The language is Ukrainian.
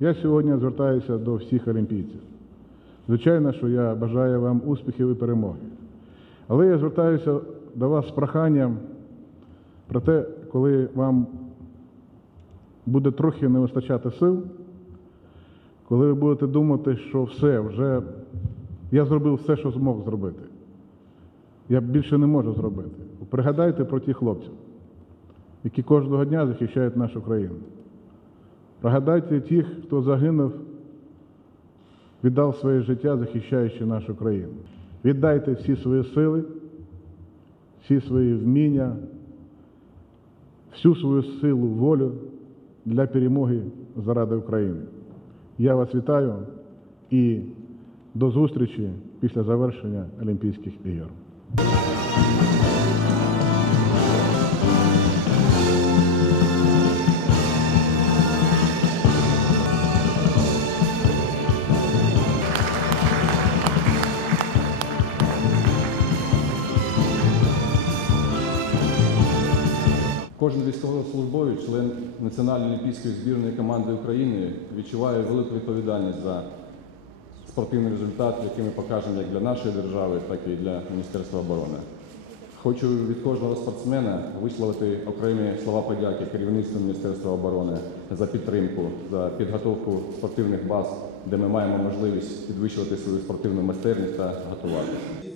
Я сьогодні звертаюся до всіх олімпійців. Звичайно, що я бажаю вам успіхів і перемоги. Але я звертаюся до вас з проханням про те, коли вам буде трохи не вистачати сил, коли ви будете думати, що все, вже я зробив все, що змог зробити. Я більше не можу зробити. Пригадайте про тих хлопців, які кожного дня захищають нашу країну. Пригадайте тих, хто загинув, віддав своє життя, захищаючи нашу країну. Віддайте всі свої сили, всі свої вміння, всю свою силу, волю для перемоги заради України. Я вас вітаю і до зустрічі після завершення Олімпійських ігор. Кожен військовослужбовець, член Національної олімпійської збірної команди України, відчуває велику відповідальність за спортивний результат, який ми покажемо як для нашої держави, так і для Міністерства оборони. Хочу від кожного спортсмена висловити окремі слова подяки керівництву Міністерства оборони за підтримку, за підготовку спортивних баз, де ми маємо можливість підвищувати свою спортивну майстерність та готуватися.